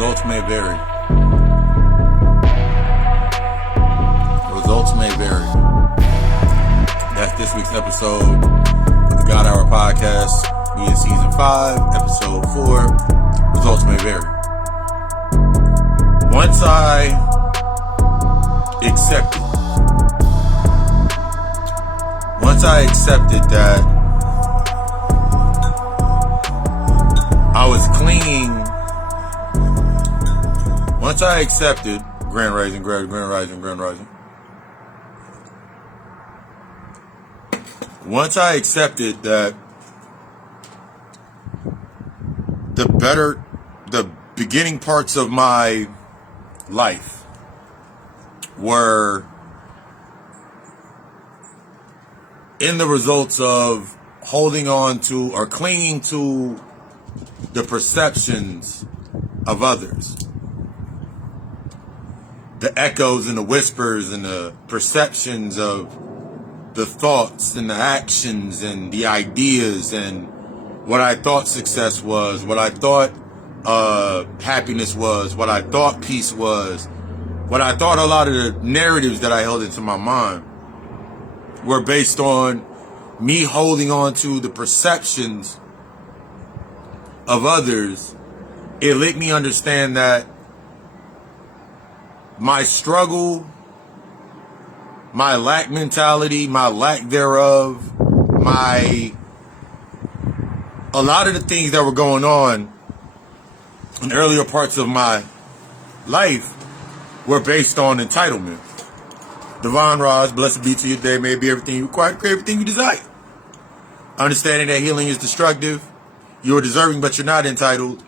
Results may vary. Results may vary. That's this week's episode of the God Hour Podcast. We in season 5, episode 4. Results may vary. Once I accepted that I was clinging. Once I accepted Grand Rising. Once I accepted that the beginning parts of my life were in the results of holding on to or clinging to the perceptions of others. The echoes and the whispers and the perceptions of the thoughts and the actions and the ideas and what I thought success was, what I thought happiness was, what I thought peace was, what I thought a lot of the narratives that I held into my mind were based on me holding on to the perceptions of others. It let me understand that my struggle, my lack mentality, my lack thereof, a lot of the things that were going on in earlier parts of my life were based on entitlement. Divine Raj, blessed be to your day, may be everything you require, create everything you desire. Understanding that healing is destructive, you are deserving but you're not entitled,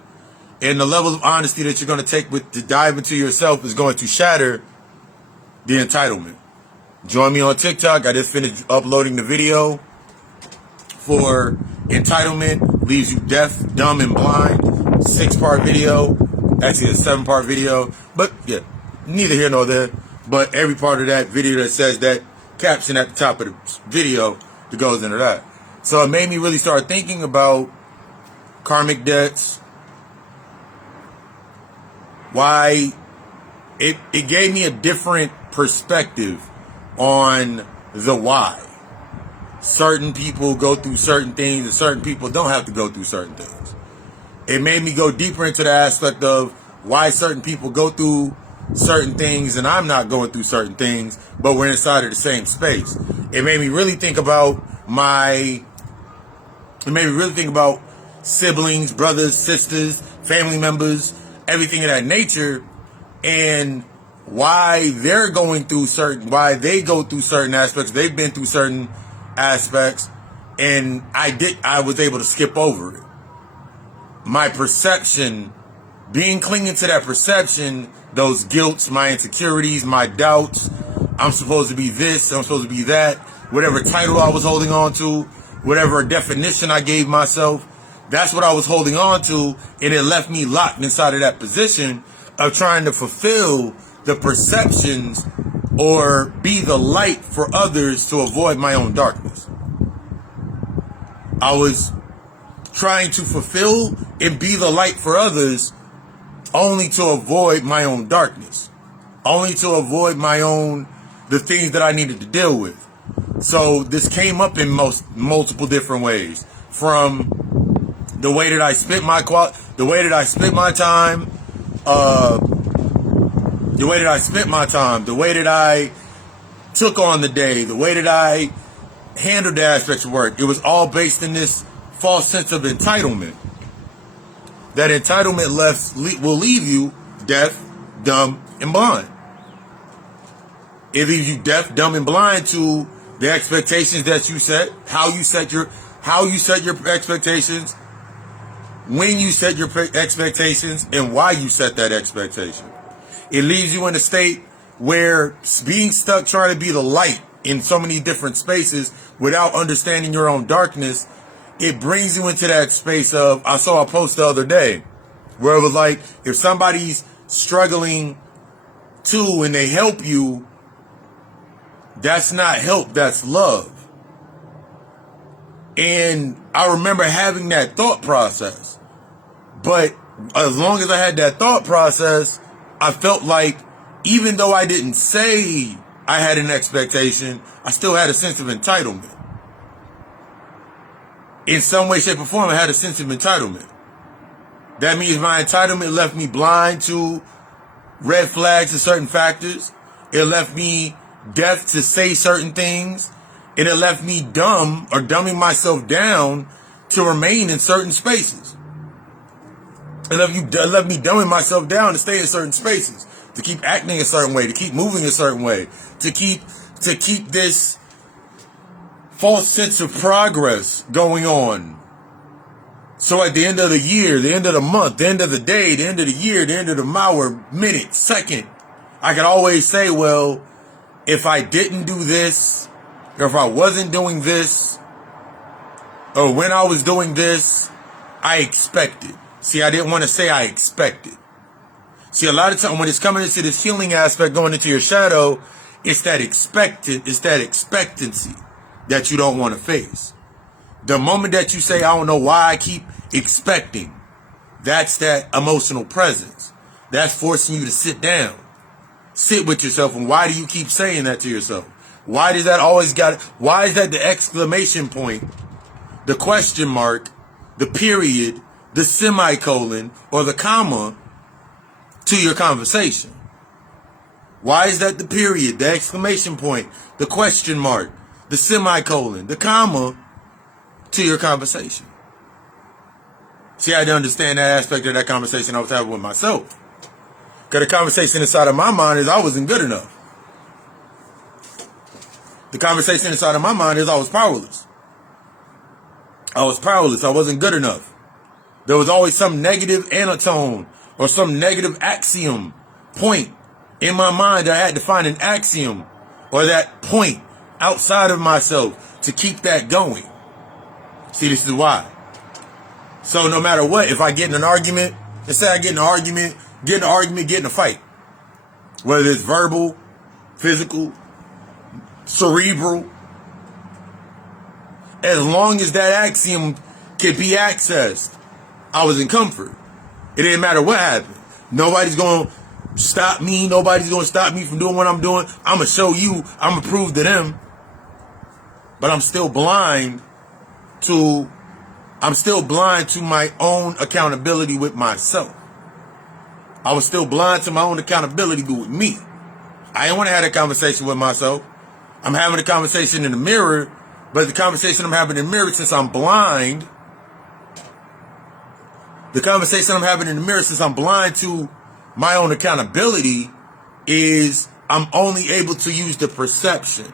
and the level of honesty that you're going to take to dive into yourself is going to shatter the entitlement. Join me on TikTok. I just finished uploading the video for entitlement leaves you deaf, dumb, and blind. 6-part video. Actually, a 7-part video. But yeah, neither here nor there. But every part of that video that says that caption at the top of the video that goes into that. So it made me really start thinking about karmic debts. Why it gave me a different perspective on the why. Certain people go through certain things and certain people don't have to go through certain things. It made me go deeper into the aspect of why certain people go through certain things and I'm not going through certain things, but we're inside of the same space. It made me really think about siblings, brothers, sisters, family members, everything of that nature, and why they go through certain aspects. They've been through certain aspects, and I was able to skip over it. My perception, clinging to that perception, those guilts, my insecurities, my doubts, I'm supposed to be this, I'm supposed to be that, whatever title I was holding on to, whatever definition I gave myself, that's what I was holding on to, and it left me locked inside of that position of trying to fulfill the perceptions or be the light for others to avoid my own darkness. I was trying to fulfill and be the light for others only to avoid my own darkness, only to avoid the things that I needed to deal with. So this came up in multiple different ways, from the way that I spent my time, the way that I took on the day, the way that I handled the aspects of work. It was all based in this false sense of entitlement. That entitlement will leave you deaf, dumb, and blind. It leaves you deaf, dumb, and blind to the expectations that you set, how you set your expectations, when you set your expectations, and why you set that expectation. It leaves you in a state where being stuck trying to be the light in so many different spaces without understanding your own darkness, it brings you into that space of, I saw a post the other day where it was like, if somebody's struggling too and they help you, that's not help, that's love. And I remember having that thought process. But as long as I had that thought process, I felt like even though I didn't say I had an expectation, I still had a sense of entitlement. In some way, shape, or form, I had a sense of entitlement. That means my entitlement left me blind to red flags and certain factors. It left me deaf to say certain things. And it left me dumb or dumbing myself down to remain in certain spaces. It left me dumbing myself down to stay in certain spaces, to keep acting a certain way, to keep moving a certain way, to keep this false sense of progress going on. So at the end of the year, the end of the month, the end of the day, the end of the year, the end of the hour, minute, second, I could always say, well, if I didn't do this, or if I wasn't doing this, or when I was doing this, I expected. See, I didn't want to say I expected. See, a lot of times when it's coming into this healing aspect, going into your shadow, it's that expectancy that you don't want to face. The moment that you say, I don't know why I keep expecting, that's that emotional presence. That's forcing you to sit down. Sit with yourself. And why do you keep saying that to yourself? Why is that the exclamation point, the question mark, the period, the semicolon, or the comma to your conversation? Why is that the period, the exclamation point, the question mark, the semicolon, the comma to your conversation? See, I had to understand that aspect of that conversation I was having with myself. Because the conversation inside of my mind is I wasn't good enough. The conversation inside of my mind is I was powerless. I was powerless. I wasn't good enough. There was always some negative anatone or some negative axiom point in my mind. I had to find an axiom or that point outside of myself to keep that going. See, this is why. So no matter what, if I get in an argument, let's say I get in an argument, get in a fight, whether it's verbal, physical, cerebral, as long as that axiom could be accessed, I was in comfort. It didn't matter what happened. Nobody's going to stop me. Nobody's going to stop me from doing what I'm doing. I'm going to show you. I'm going to prove to them. But I'm still blind to my own accountability with myself. I was still blind to my own accountability with me. I didn't want to have that conversation with myself. I'm having a conversation in the mirror, but the conversation I'm having in the mirror, since I'm blind, to my own accountability, is I'm only able to use the perception.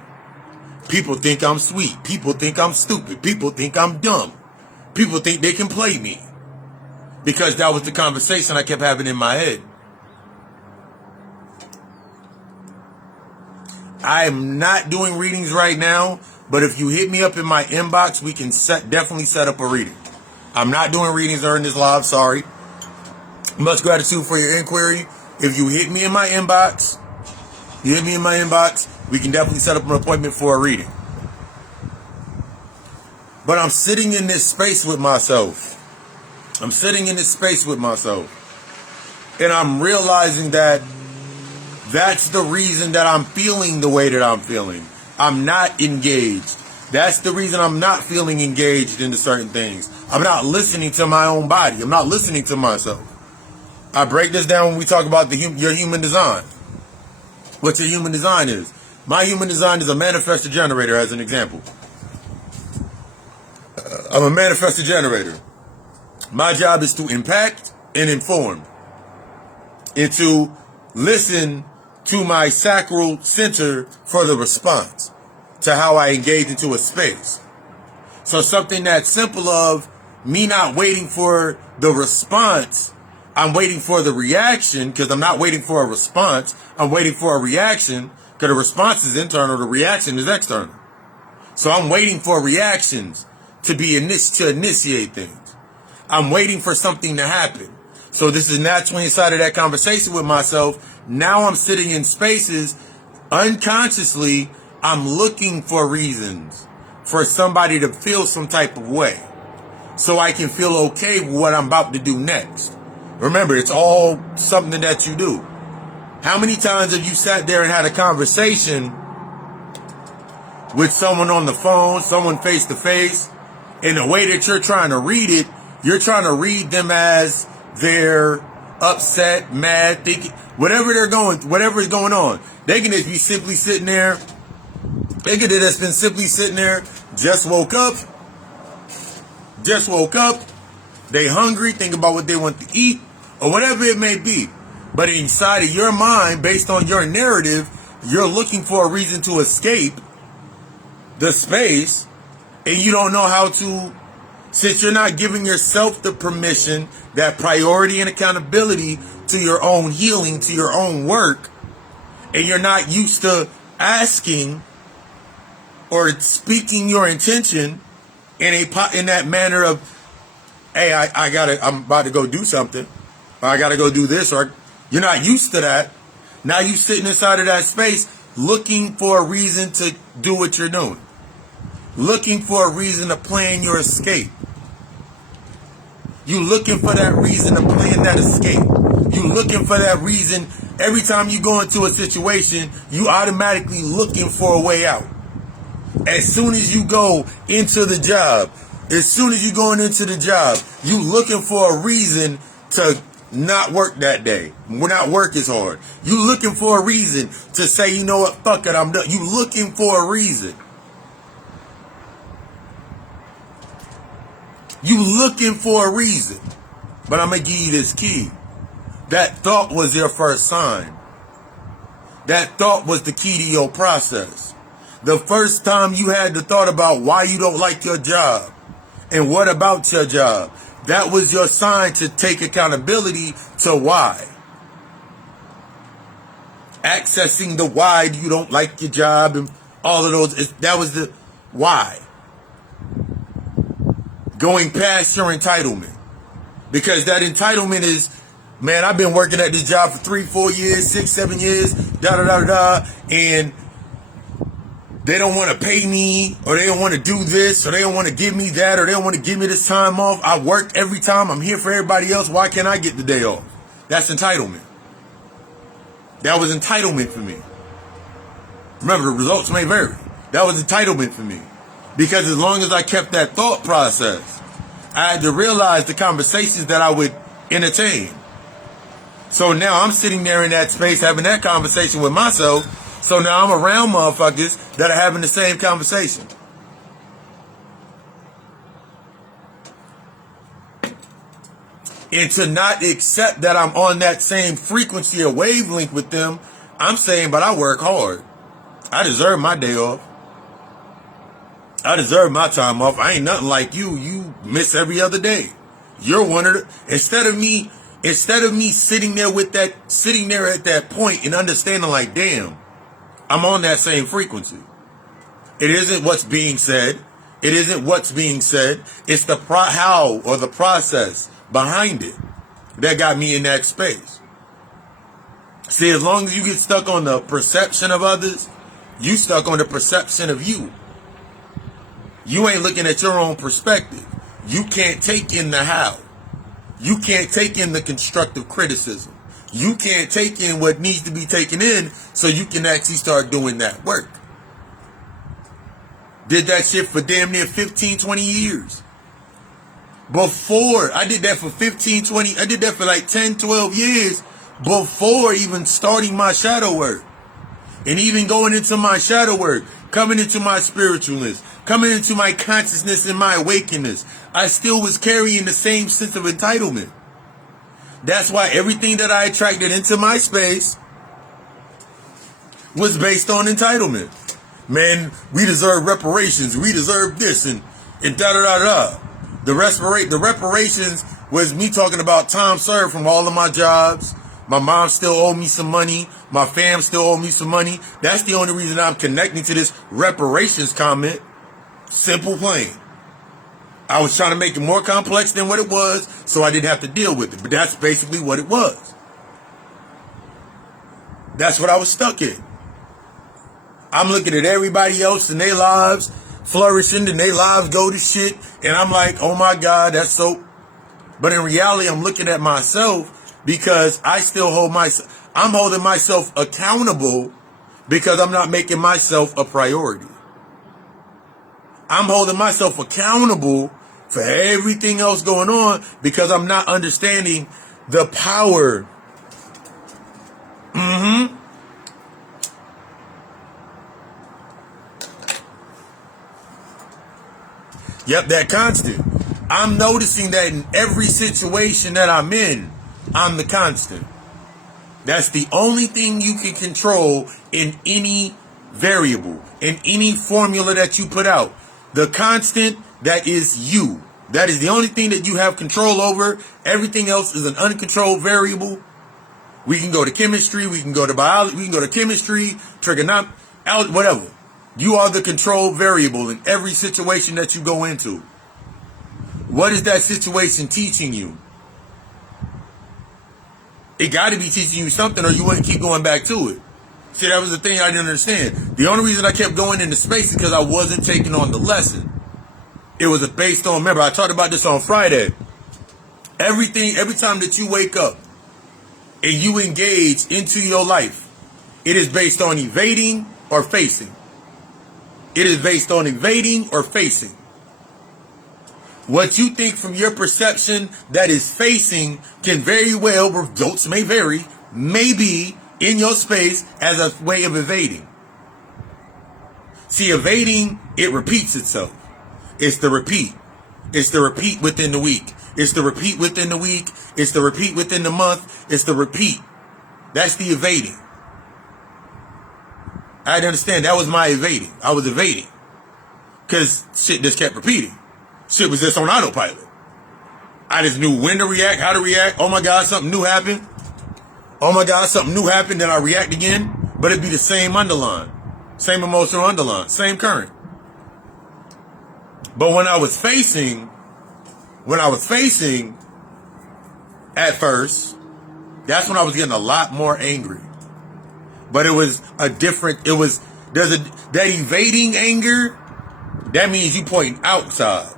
People think I'm sweet. People think I'm stupid. People think I'm dumb. People think they can play me. Because that was the conversation I kept having in my head. I am not doing readings right now, but if you hit me up in my inbox, we can definitely set up a reading. I'm not doing readings during this live, sorry. Much gratitude for your inquiry. If you hit me in my inbox, we can definitely set up an appointment for a reading. But I'm sitting in this space with myself. And I'm realizing that that's the reason that I'm feeling the way that I'm feeling. I'm not engaged. That's the reason I'm not feeling engaged into certain things. I'm not listening to my own body. I'm not listening to myself. I break this down when we talk about your human design. What your human design is. My human design is a manifestor generator, as an example. I'm a manifestor generator. My job is to impact and inform, and to listen to my sacral center for the response to how I engage into a space. So something that's simple of me not waiting for the response, I'm waiting for the reaction, because I'm not waiting for a response. I'm waiting for a reaction, because the response is internal, the reaction is external. So I'm waiting for reactions to initiate things. I'm waiting for something to happen. So this is naturally inside of that conversation with myself. Now I'm sitting in spaces, unconsciously, I'm looking for reasons for somebody to feel some type of way, so I can feel okay with what I'm about to do next. Remember, it's all something that you do. How many times have you sat there and had a conversation with someone on the phone, someone face to face, in the way that you're trying to read it, you're trying to read them as they're upset, mad, thinking, whatever is going on. They can just be simply sitting there. They could have just been simply sitting there, just woke up. They hungry, think about what they want to eat, or whatever it may be. But inside of your mind, based on your narrative, you're looking for a reason to escape the space, and you don't know how to, since you're not giving yourself the permission, that priority and accountability to your own healing, to your own work, and you're not used to asking or speaking your intention in that manner of, hey, I'm about to go do something, or I gotta go do this, or you're not used to that. Now you sitting inside of that space looking for a reason to do what you're doing. Looking for a reason to plan your escape. You looking for that reason to plan that escape. You looking for that reason. Every time you go into a situation, you automatically looking for a way out. As soon as you go into the job, you looking for a reason to not work that day. Not work as hard. You looking for a reason to say, you know what, fuck it, I'm done. You looking for a reason. You looking for a reason. But I'm going to give you this key. That thought was your first sign. That thought was the key to your process. The first time you had the thought about why you don't like your job and what about your job, that was your sign to take accountability to why. Accessing the why you don't like your job and all of those, that was the why. Going past your entitlement. Because that entitlement is, man, I've been working at this job for 3, 4 years, 6, 7 years, and they don't want to pay me, or they don't want to do this, or they don't want to give me that, or they don't want to give me this time off. I work every time. I'm here for everybody else. Why can't I get the day off? That's entitlement. That was entitlement for me. Remember, the results may vary. That was entitlement for me. Because as long as I kept that thought process, I had to realize the conversations that I would entertain. So now I'm sitting there in that space having that conversation with myself. So now I'm around motherfuckers that are having the same conversation. And to not accept that I'm on that same frequency or wavelength with them, I'm saying, but I work hard. I deserve my day off. I deserve my time off. I ain't nothing like you. You miss every other day. You're one of the, instead of me sitting there at that point and understanding like, damn, I'm on that same frequency. It isn't what's being said. It's the how or the process behind it that got me in that space. See, as long as you get stuck on the perception of others, you stuck on the perception of you. You ain't looking at your own perspective. You can't take in the how. You can't take in the constructive criticism. You can't take in what needs to be taken in so you can actually start doing that work. Did that shit for damn near 15, 20 years. Before, I did that for 15, 20, I did that for like 10, 12 years before even starting my shadow work. And even going into my shadow work, coming into my spiritualness, coming into my consciousness and my awakeness, I still was carrying the same sense of entitlement. That's why everything that I attracted into my space was based on entitlement. Man, we deserve reparations. We deserve this and da-da-da-da. The reparations was me talking about time served from all of my jobs. My mom still owed me some money. My fam still owed me some money. That's the only reason I'm connecting to this reparations comment. Simple, plain. I was trying to make it more complex than what it was, so I didn't have to deal with it. But that's basically what it was. That's what I was stuck in. I'm looking at everybody else and their lives flourishing and their lives go to shit. And I'm like, oh my God, that's so... But in reality, I'm looking at myself because I'm holding myself accountable because I'm not making myself a priority. I'm holding myself accountable for everything else going on because I'm not understanding the power. Yep, that constant. I'm noticing that in every situation that I'm in, I'm the constant. That's the only thing you can control in any variable, in any formula that you put out. The constant, that is you. That is the only thing that you have control over. Everything else is an uncontrolled variable. We can go to chemistry, we can go to biology, we can go to chemistry, trigonometry, whatever. You are the control variable in every situation that you go into. What is that situation teaching you? It got to be teaching you something or you wouldn't keep going back to it. See, that was the thing I didn't understand. The only reason I kept going into space is because I wasn't taking on the lesson. It was based on, remember, I talked about this on Friday. Every time that you wake up and you engage into your life, it is based on evading or facing. It is based on evading or facing. What you think from your perception that is facing can very well, results may vary, may be in your space as a way of evading. See, evading, it repeats itself. It's the repeat. It's the repeat within the week. It's the repeat within the week. It's the repeat within the month. It's the repeat. That's the evading. I didn't understand. That was my evading. I was evading. Because shit just kept repeating. Shit was just on autopilot. I just knew when to react, how to react. Oh my God, something new happened. Oh my God, something new happened. Then I react again. But it'd be the same underline. Same emotional underline. Same current. But when I was facing at first, that's when I was getting a lot more angry. But it was that evading anger, that means you pointing outside.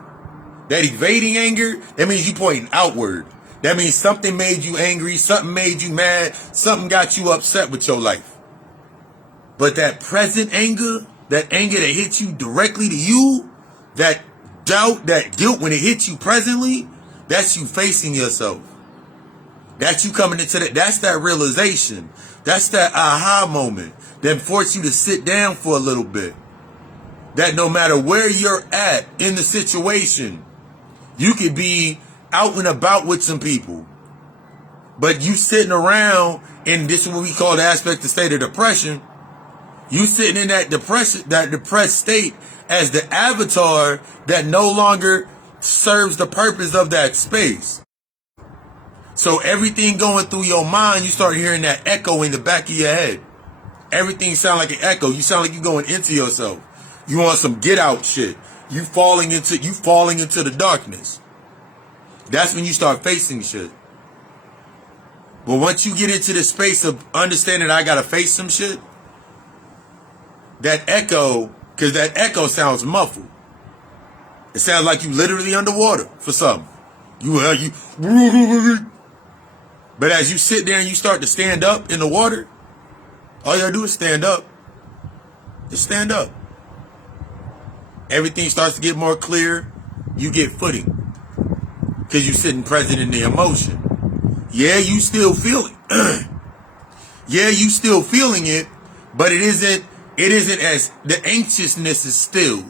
That evading anger, that means you pointing outward. That means something made you angry, something made you mad, something got you upset with your life. But that present anger, that anger that hits you directly to you, that doubt, that guilt when it hits you presently, that's you facing yourself. That's you coming into that's that realization. That's that aha moment that forced you to sit down for a little bit. That no matter where you're at in the situation, you could be out and about with some people, but you sitting around, and this is what we call the aspect of state of depression. You sitting in that depressed state as the avatar that no longer serves the purpose of that space. So everything going through your mind, you start hearing that echo in the back of your head. Everything sound like an echo. You sound like you're going into yourself. You want some get out shit. You falling into the darkness. That's when you start facing shit. But once you get into the space of understanding I gotta face some shit, that echo, because that echo sounds muffled. It sounds like you literally underwater for something. But as you sit there and you start to stand up in the water, all you gotta do is stand up. Just stand up. Everything starts to get more clear. You get footing. Because you're sitting present in the emotion. Yeah, you still feel it. Yeah, you still feeling it, but it isn't as the anxiousness is stilled.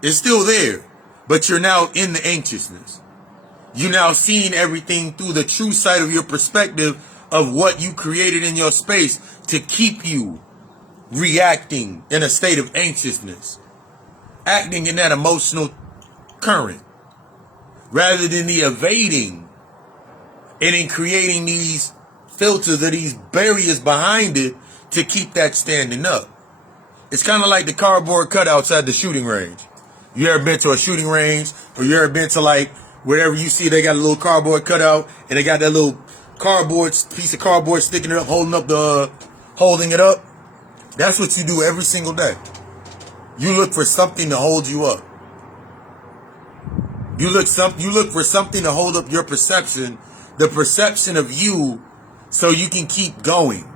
It's still there, but you're now in the anxiousness. You're now seeing everything through the true sight of your perspective of what you created in your space to keep you reacting in a state of anxiousness, acting in that emotional current, rather than the evading and in creating these filters or these barriers behind it to keep that standing up. It's kind of like the cardboard cutouts at the shooting range. You ever been to a shooting range, or you ever been to like wherever you see they got a little cardboard cutout and they got that little piece of cardboard sticking it up, holding it up? That's what you do every single day. You look for something to hold you up. You look for something to hold up your perception, the perception of you, so you can keep going.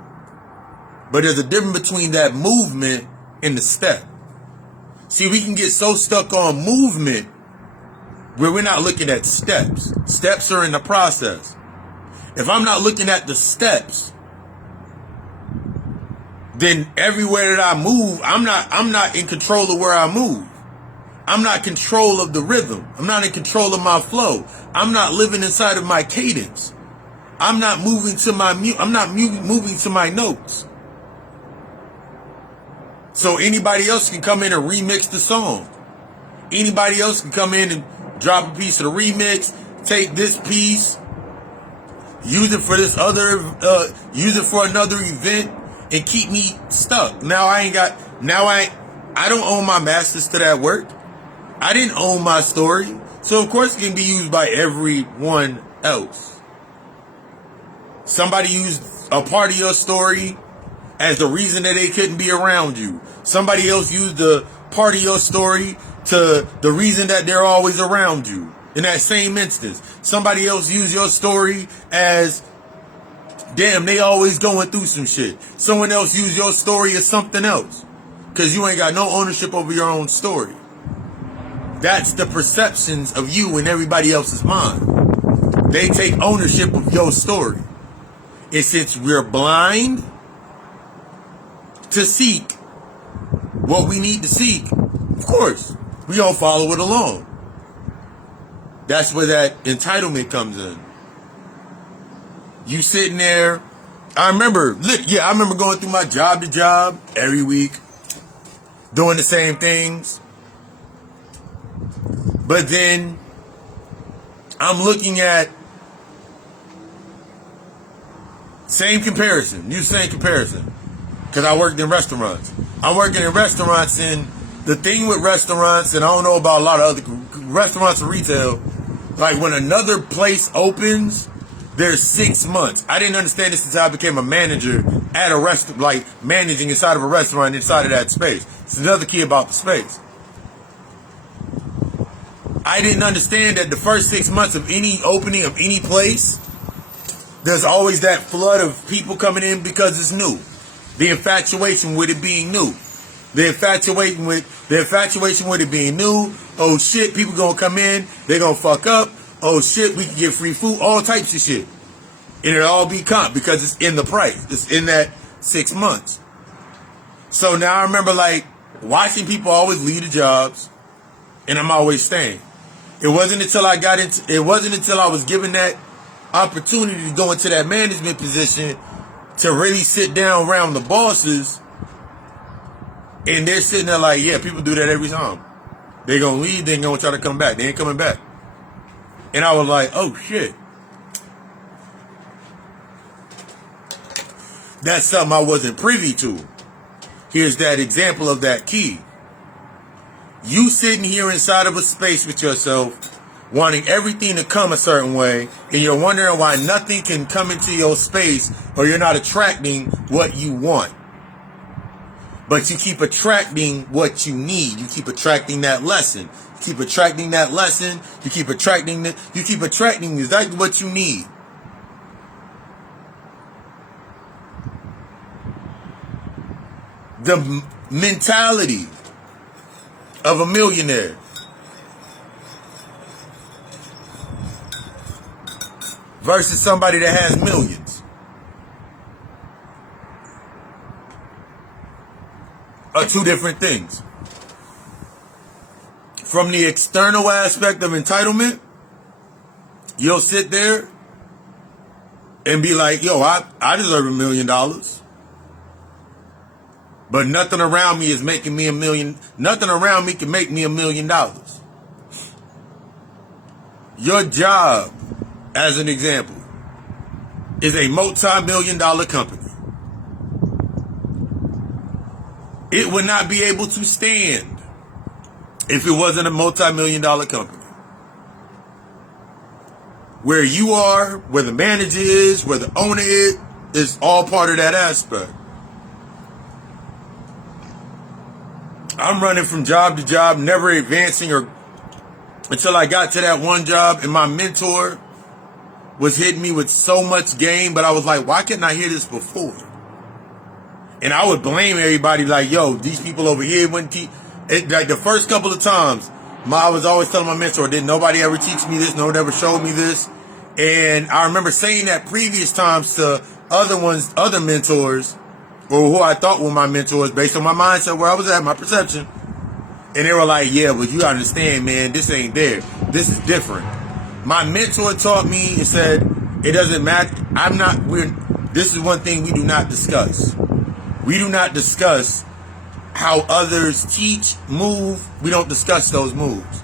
But there's a difference between that movement and the step. See, we can get so stuck on movement where we're not looking at steps. Steps are in the process. If I'm not looking at the steps, then everywhere that I move, I'm not in control of where I move. I'm not in control of the rhythm. I'm not in control of my flow. I'm not living inside of my cadence. I'm not moving to my moving to my notes. So anybody else can come in and remix the song. Anybody else can come in and drop a piece of the remix, take this piece, use it for this other, use it for another event, and keep me stuck. Now I don't own my masters to that work. I didn't own my story. So of course it can be used by everyone else. Somebody used a part of your story as the reason that they couldn't be around you. Somebody else used the part of your story to the reason that they're always around you. In that same instance, somebody else used your story as, damn, they always going through some shit. Someone else used your story as something else. Because you ain't got no ownership over your own story. That's the perceptions of you in everybody else's mind. They take ownership of your story. And since we're blind to seek what we need to seek, of course, we don't follow it along. That's where that entitlement comes in. You sitting there. I remember going through my job to job every week, doing the same things. But then I'm looking at same comparison, because I worked in restaurants. I'm working in restaurants, and the thing with restaurants, and I don't know about a lot of other restaurants and retail, like when another place opens, there's 6 months. I didn't understand this until I became a manager at a restaurant, like managing inside of a restaurant inside of that space. It's another key about the space. I didn't understand that the first 6 months of any opening of any place, there's always that flood of people coming in because it's new. The infatuation with it being new. The infatuation with it being new. Oh shit, people gonna come in, they gonna fuck up. Oh shit, we can get free food, all types of shit. And it'll all be comp because it's in the price. It's in that 6 months. So now I remember like watching people always leave the jobs, and I'm always staying. It wasn't until I was given that opportunity to go into that management position to really sit down around the bosses, and they're sitting there like, yeah, people do that every time. They gonna leave, they ain't gonna try to come back. They ain't coming back. And I was like, oh shit. That's something I wasn't privy to. Here's that example of that key. You sitting here inside of a space with yourself, wanting everything to come a certain way, and you're wondering why nothing can come into your space, or you're not attracting what you want. But you keep attracting what you need. You keep attracting that lesson. You keep attracting that lesson. You keep attracting exactly what you need. The mentality of a millionaire versus somebody that has millions are two different things. From the external aspect of entitlement, you'll sit there and be like, yo, I deserve $1 million. But nothing around me is making me $1 million. Nothing around me can make me $1 million. Your job, as an example, is a multi-million-dollar company. It would not be able to stand if it wasn't a multi-million-dollar company. Where you are, where the manager is, where the owner is all part of that aspect. I'm running from job to job, never advancing or until I got to that one job and my mentor was hitting me with so much game, but I was like, why couldn't I hear this before? And I would blame everybody like, yo, these people over here wouldn't teach. Like the first couple of times, I was always telling my mentor, didn't nobody ever teach me this? No one ever showed me this. And I remember saying that previous times to other mentors, or who I thought were my mentors based on my mindset, where I was at, my perception. And they were like, yeah, but you understand, man, this ain't there. This is different. My mentor taught me and said, it doesn't matter. This is one thing we do not discuss. We do not discuss how others teach, move. We don't discuss those moves.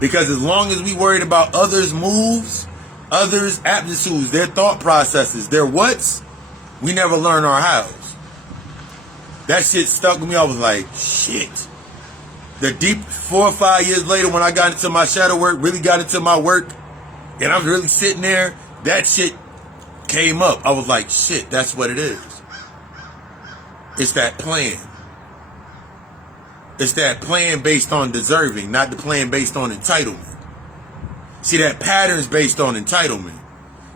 Because as long as we worried about others' moves, others' aptitudes, their thought processes, their whats, we never learn our hows. That shit stuck with me. I was like, shit. The deep 4 or 5 years later when I got into my shadow work, really got into my work, and I was really sitting there, that shit came up. I was like, shit, that's what it is. It's that plan. It's that plan based on deserving, not the plan based on entitlement. See, that pattern's based on entitlement.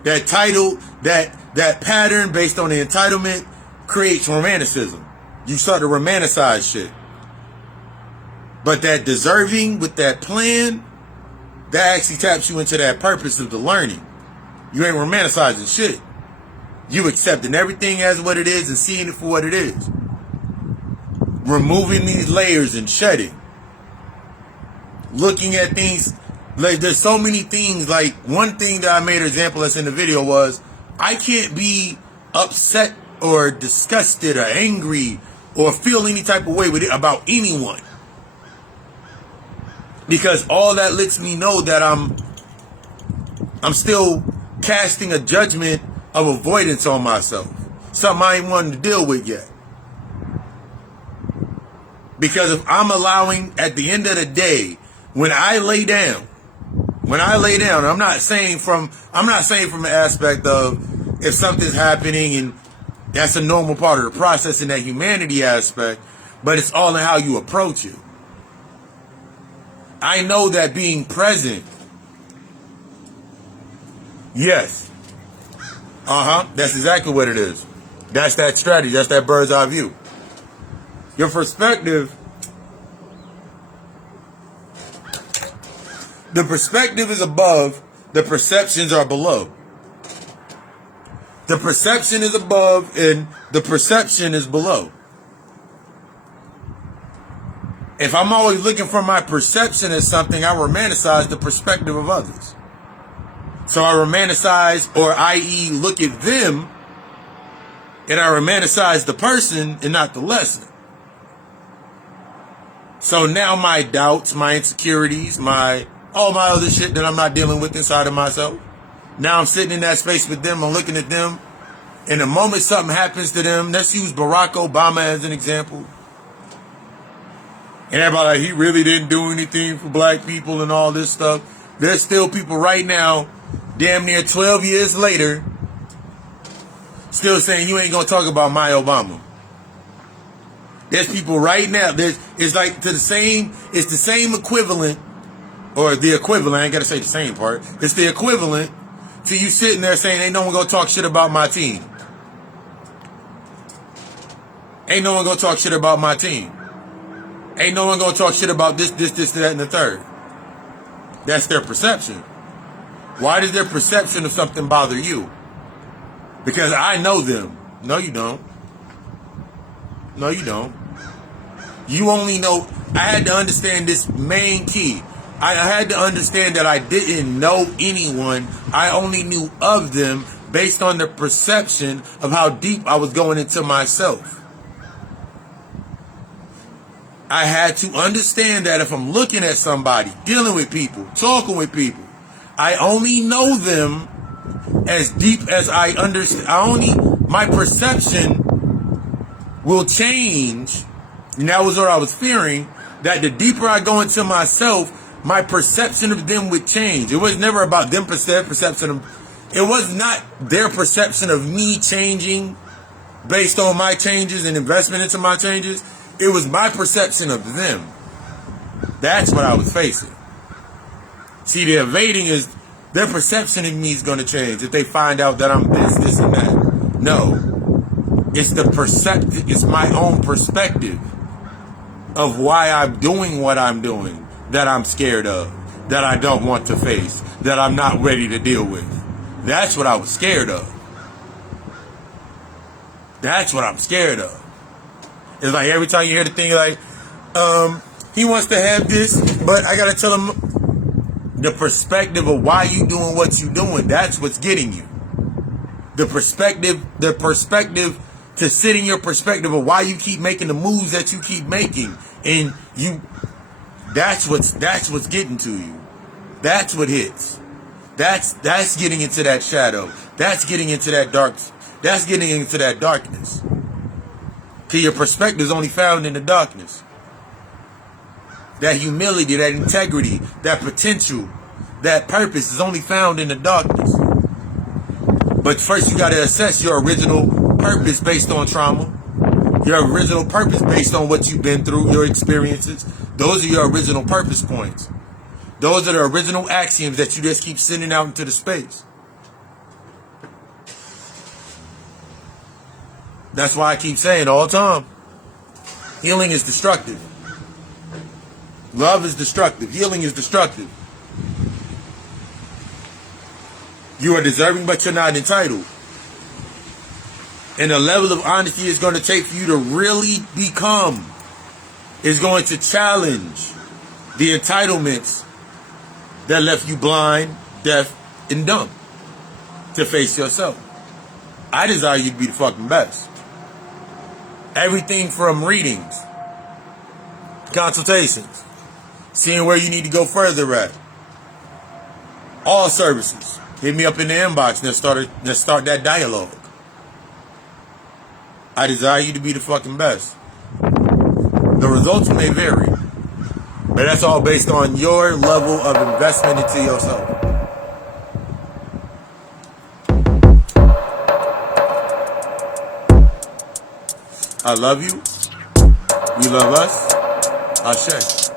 That pattern based on the entitlement creates romanticism. You start to romanticize shit. But that deserving with that plan, that actually taps you into that purpose of the learning. You ain't romanticizing shit. You accepting everything as what it is and seeing it for what it is. Removing these layers and shedding. Looking at things, like there's so many things, like one thing that I made an example that's in the video was, I can't be upset or disgusted or angry or feel any type of way with it about anyone. Because all that lets me know that I'm still casting a judgment of avoidance on myself. Something I ain't wanting to deal with yet. Because if I'm allowing, at the end of the day, when I lay down, I'm not saying from the aspect of if something's happening and that's a normal part of the process in that humanity aspect, but it's all in how you approach it. I know that being present, yes, that's exactly what it is. That's that strategy. That's that bird's eye view. Your perspective, the perspective is above, the perceptions are below. The perception is above and the perception is below. If I'm always looking for my perception as something, I romanticize the perspective of others. So I romanticize, or i.e. look at them, and I romanticize the person and not the lesson. So now my doubts, my insecurities, all my other shit that I'm not dealing with inside of myself, now I'm sitting in that space with them, I'm looking at them, and the moment something happens to them, let's use Barack Obama as an example. And everybody, like, he really didn't do anything for black people and all this stuff. There's still people right now, damn near 12 years later, still saying you ain't gonna talk about my Obama. There's people right now, it's like the same equivalent, or the equivalent, I ain't gotta say the same part, it's the equivalent to you sitting there saying ain't no one gonna talk shit about my team. Ain't no one gonna talk shit about my team. Ain't no one gonna talk shit about this, that, and the third. That's their perception. Why does their perception of something bother you? Because I know them. No, you don't. No, you don't. You only know, I had to understand this main key. I had to understand that I didn't know anyone. I only knew of them based on the perception of how deep I was going into myself. I had to understand that if I'm looking at somebody, dealing with people, talking with people, I only know them as deep as I understand. My perception will change. And that was what I was fearing, that the deeper I go into myself, my perception of them would change. It was never about them perception of, it was not their perception of me changing based on my changes and investment into my changes. It was my perception of them. That's what I was facing. See, the evading is their perception of me is going to change if they find out that I'm this, and that. No. It's it's my own perspective of why I'm doing what I'm doing that I'm scared of, that I don't want to face, that I'm not ready to deal with. That's what I was scared of. That's what I'm scared of. It's like every time you hear the thing like, he wants to have this, but I gotta tell him the perspective of why you doing what you doing. That's what's getting you. The perspective to sit in your perspective of why you keep making the moves that you keep making, and that's what's getting to you. That's what hits. That's getting into that shadow. That's getting into that dark. That's getting into that darkness. Cause your perspective is only found in the darkness. That humility, that integrity, that potential, that purpose is only found in the darkness. But first you gotta assess your original purpose based on trauma. Your original purpose based on what you've been through, your experiences. Those are your original purpose points. Those are the original axioms that you just keep sending out into the space. That's why I keep saying all the time, healing is destructive. Love is destructive. Healing is destructive. You are deserving, but you're not entitled. And the level of honesty is going to take for you to really become is going to challenge the entitlements that left you blind, deaf, and dumb to face yourself. I desire you to be the fucking best. Everything from readings, consultations, seeing where you need to go further at. All services. Hit me up in the inbox. Let's start that dialogue. I desire you to be the fucking best. The results may vary, but that's all based on your level of investment into yourself. I love you. You love us. Ashe.